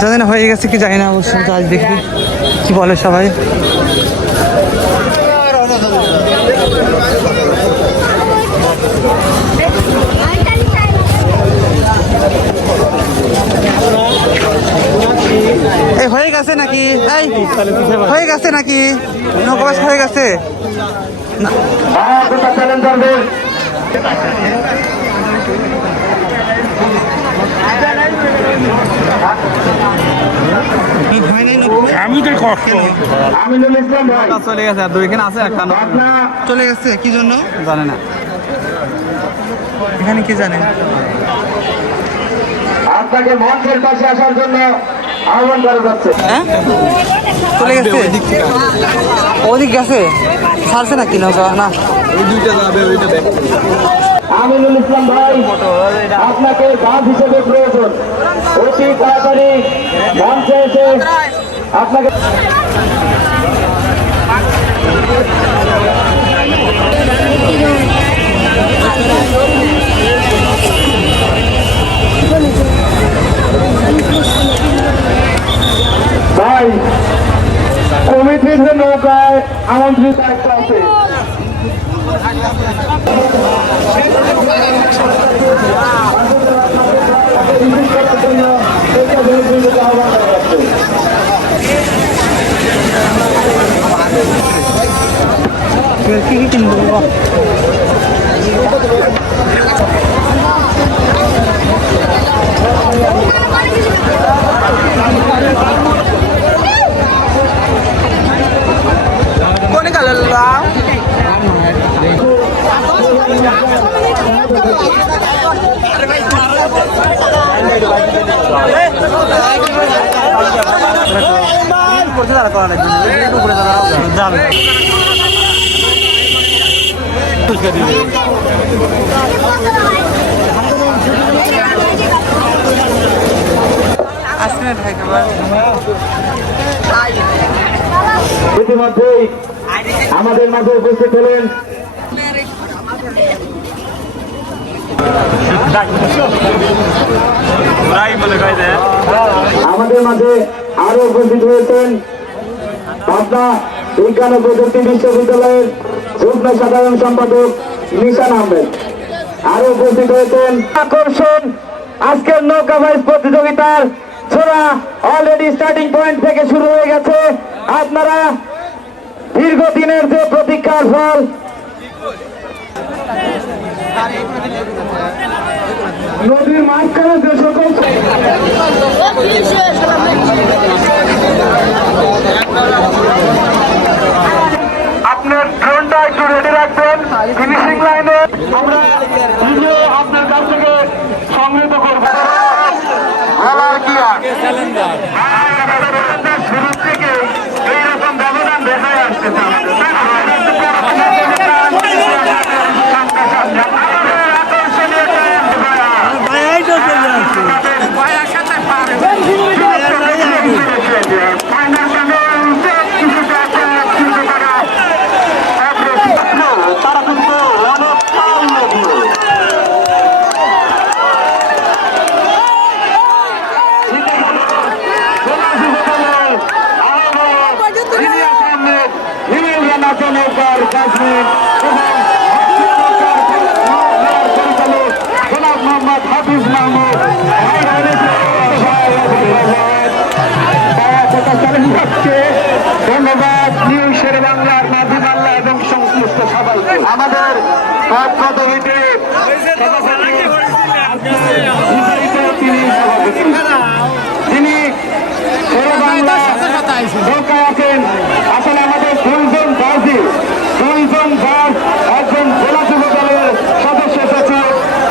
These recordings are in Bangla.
জানি না হয়ে গেছে কি জানি না অবশ্যই আজ দেখি কি বলে সবাই। এই, হয়ে গেছে নাকি? এই, হয়ে গেছে নাকি? নৌকাবাস হয়ে গেছে। চ্যালেঞ্জারদের হয় নাই নৌকা? আমি তো কষ্ট। আমিনুল ইসলাম ভাই। চলে গেছে আর দুইখানে আছে একটা চলে গেছে কি জন্য? জানে না। এখানে কি জানেন আপনাকে মঞ্চের পাশে আসার জন্য আহ্বান করা যাচ্ছে। হ্যাঁ? চলে গেছে? ওদিক গেছে? ছাড়ছে নাকি নৌকা? না। ওই দুইটা যাবে ওইটা দেখ আমিনুল ইসলাম ভাই আপনাকে গাছ হিসেবে প্রয়োজন। অতি তাড়াতাড়ি মঞ্চে এসে আপনাকে ভাই কমিটির যে নৌকায় আমন্ত্রিত একটা আছে কি কি কিনবো কোনে গেল উপরে যাবে ইতিমধ্যেই আমাদের মাঝে উপস্থিত হলেন। আমাদের মাঝে আরও উপস্থিত হয়েছেন। পাবনা বিজ্ঞান ও প্রযুক্তি বিশ্ববিদ্যালয়ের যুগ্ম সাধারণ সম্পাদক নিশান আহমেদ। আরও উপস্থিত হয়েছেন আকর্ষণ, আজকের নৌকা বাইস প্রতিযোগিতার ছোড়া অলরেডি স্টার্টিং পয়েন্ট থেকে শুরু হয়ে গেছে। আপনারা দীর্ঘদিনের যে প্রতীক্ষার ফল, নদীর মাঝখানে যে সকল আপনার ড্রোনটা একটু রেডি রাখবেন ফিনিশিং লাইনে আমরা ভিডিও আপনার কাছ থেকে সংগৃহীত করব বলার কি আর শুরু থেকে এইরকম ব্যবধান দেখা আসতেছে তারা কিন্তু অনেক পাল্য দিয়ে মোহাম্মদ হাফিজ মাহমুদ ধন্যবাদ নিউ শের বাংলার মাঝি বাংলা এবং সংশ্লিষ্ট সবাই। আমাদের কমিটি সভাপতি তিনি তিনি শের বাংলা নৌকায় আছেন আসলে আমাদের দুইজন গাজী দুইজন গাছ একজন জেলা যুব দলের সদস্য সচিব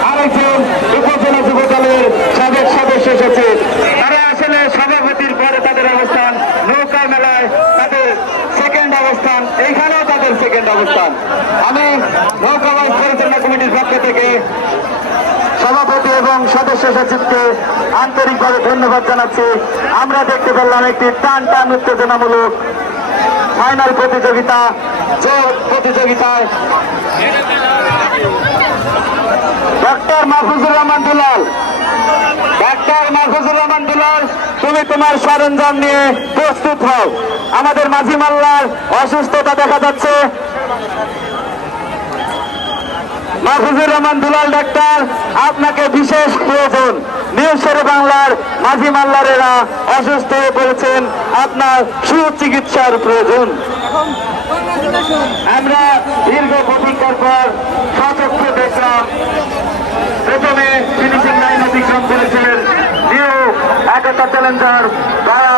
আরেকজন উপজেলা যুব দলের সাবেক সদস্য সচিব তারা আসলে সভাপতির পরে তাদের অবস্থান নৌকা মেলায় তাদের সেকেন্ড অবস্থান এইখানেও তাদের সেকেন্ড অবস্থান আমি নৌকাবাস পরিচালনা কমিটির পক্ষ থেকে সভাপতি এবং সদস্য সচিবকে আন্তরিকভাবে ধন্যবাদ জানাচ্ছি। আমরা দেখতে পেলাম একটি টান টান উত্তেজনামূলক ফাইনাল প্রতিযোগিতা প্রতিযোগিতায় ডক্টর মাহফুজুর রহমান দুলাল, ডাক্তার মাহফুজুর রহমান দুলাল, তুমি তোমার সরঞ্জাম নিয়ে প্রস্তুত হও। আমাদের মাঝি মাল্লার অসুস্থতা দেখা যাচ্ছে। মাহফুজুর রহমান দুলাল ডাক্তার, আপনাকে বিশেষ প্রয়োজন। নিউজ শেরে বাংলার মাঝি মাল্লারেরা অসুস্থ হয়ে পড়েছেন, আপনার সুচিকিৎসার প্রয়োজন। আমরা দীর্ঘ প্রতীক্ষার পর সচক্ষে দেখলাম, প্রথমে ফিনিশিং লাইন অতিক্রম করেছিলেন নিউ একতা চ্যালেঞ্জার তারা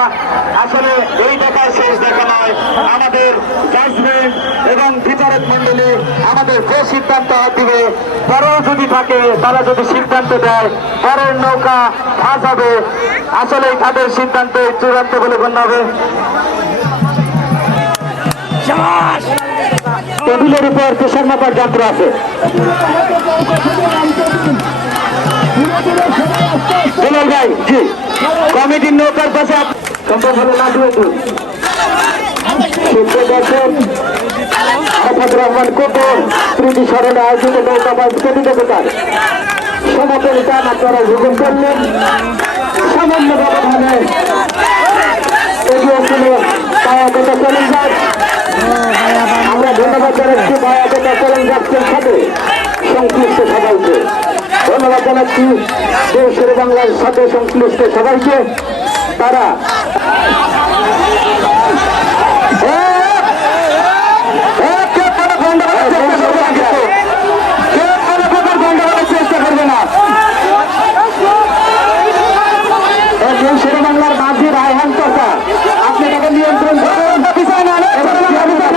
আসলে এই দেখায় শেষ দেখা নয় আমাদের জাজমেন্ট এবং বিচারক মন্ডলী আমাদের যে সিদ্ধান্ত দিবে। পরেও যদি থাকে তারা যদি সিদ্ধান্ত দেয় পরের নৌকা ফাঁস হবে আসলে তাদের সিদ্ধান্ত চূড়ান্ত বলে গণ্য হবে। টেবিলের উপর তুষার মাপার যন্ত্র আছে। ভাই জি। কমিটির নৌকার পাশে সম্পূর্ণভাবে না সুপ্রিয় দর্শক, আসাদ রহমান কোটর স্মৃতি স্মরণে আয়োজিত নৌকাবাজ প্রতিযোগিতার সমাপনী টান আপনারা হুকুম করলেন। সামান্য ব্যবধানে এগিয়ে ছিল পাওয়াগতা চ্যালেঞ্জার। আমরা ধন্যবাদ জানাচ্ছি পাওয়াগতা চ্যালেঞ্জার্সের সাথে সংশ্লিষ্ট সবাইকে। ধন্যবাদ জানাচ্ছি দেশের বাংলার সাথে সংশ্লিষ্ট সবাইকে। তারা চেষ্টা করবে না শেরে বাংলার মাঝি রায়হান সরকার আপনি তাকে নিয়ন্ত্রণ করুন পিছনে না, পিছনে না।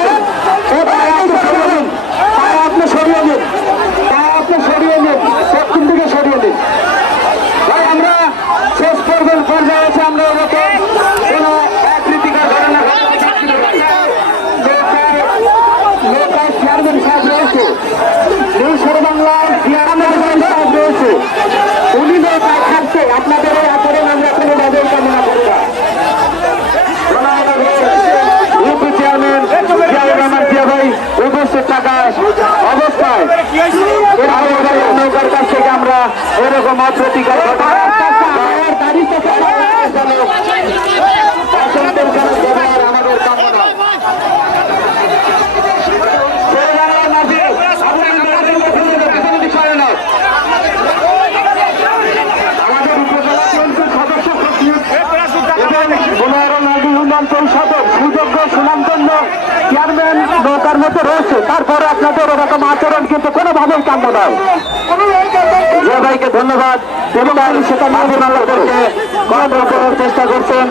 এ ভাই, আপনি সরিয়ে নিন। ভাই, আপনি সরিয়ে নিন ভাই, আপনি সরিয়ে নিন পশ্চিম দিকে সরিয়ে নিন ভাই আমরা শেষ পর্যন্ত পর্যায়ে এসে আমরা এরকম কোনো অপ্রীতিকর ঘটনা ঘটাতে চাচ্ছি না ভাই। লোকাল- লোকাল চেয়ারম্যান সাহেব রয়েছে নিউ শেরে বাংলার চেয়ারম্যান সাহেব রয়েছে উনি নৌকায় থাকছে আপনাদের এই আচরণ আমরা কোনোভাবেই কামনা করি না ইউপি চেয়ারম্যান জিয়াউর রহমান জিয়া ভাই উপস্থিত থাকায় অবস্থায় এর আগে নৌকার কাছ থেকে আমরা এরকম অপ্রতিকার ঘটনা অসন্তের জন্য ব্যবহার আমাদের কাম্য নয়। ছেলেবেলার মাঝে আপনাদের পেছনে দিকে সরে নাও। আমাদের উপজেলা পঞ্চায়েত সদস্য সচিব এবং বনোয়ারা নদী উন্নয়ন পরিষদের সুযোগ্য সুনামধন্য চেয়ারম্যান নৌকার মধ্যে রয়েছে তারপরে আপনাদের ওরকম আচরণ কিন্তু কোনোভাবেই কাম্য নয় ভাইকে ধন্যবাদ এবং সেটা কন্ট্রোল করার চেষ্টা করছেন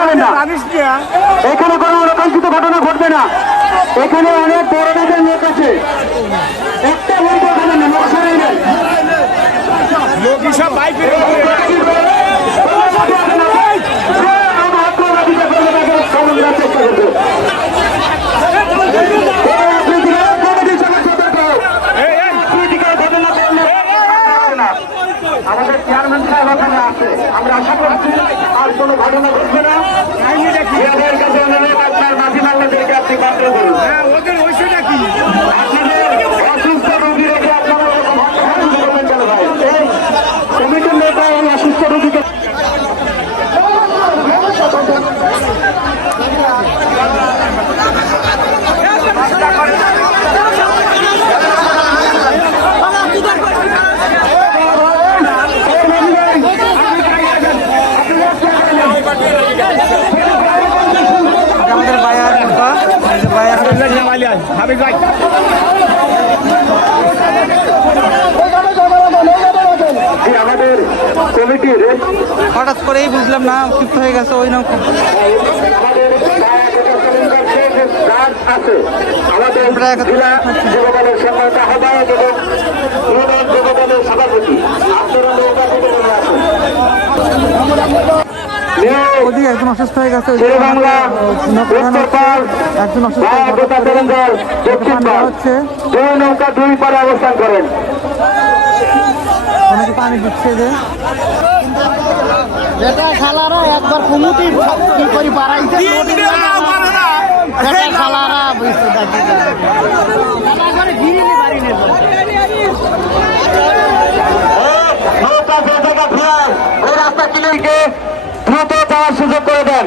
মানে না এখানে কোনো রকমকৃত ঘটনা ঘটবে না এখানে অনেক বড় নেতার লোক আছে। একটা ভোটও করেন না লোক সরাই নেই ঘটনা ঘটলে না। আমাদের চেয়ারম্যান সাহেব ওখানে আছে। আমরা আশা করছি আর কোনো ঘটনা ঘটবে না মেয়েদের কাছে অনুরোধ আপনার মাঝি মাল্লাদেরকে আপনি কন্ট্রোল করুন আপনাদের অসুস্থ রোগী রেখে আপনারা ওরকম হট্টাহাটি করবেন কেন ভাই? এই কমিটির নেতা এই অসুস্থ রোগীকে আমাদের বায়ার নৌকা এই যে বায়ার যে আমাদের কমিটির হঠাৎ করেই বুঝলাম না ক্ষিপ্ত হয়ে গেছে ওই নৌকা ওদিকে একজন অসুস্থ হয়ে গেছে। একজন অসুস্থ হচ্ছে। দুই নৌকা দুই পারে অবস্থান করেন। অনেকে পানি দিচ্ছে যে বেটা খালারা একবার কুমুটি কি করি পারাইছে বেটা খালারা বুঝতে পারছি দ্রুত যাওয়ার সুযোগ করে দেন।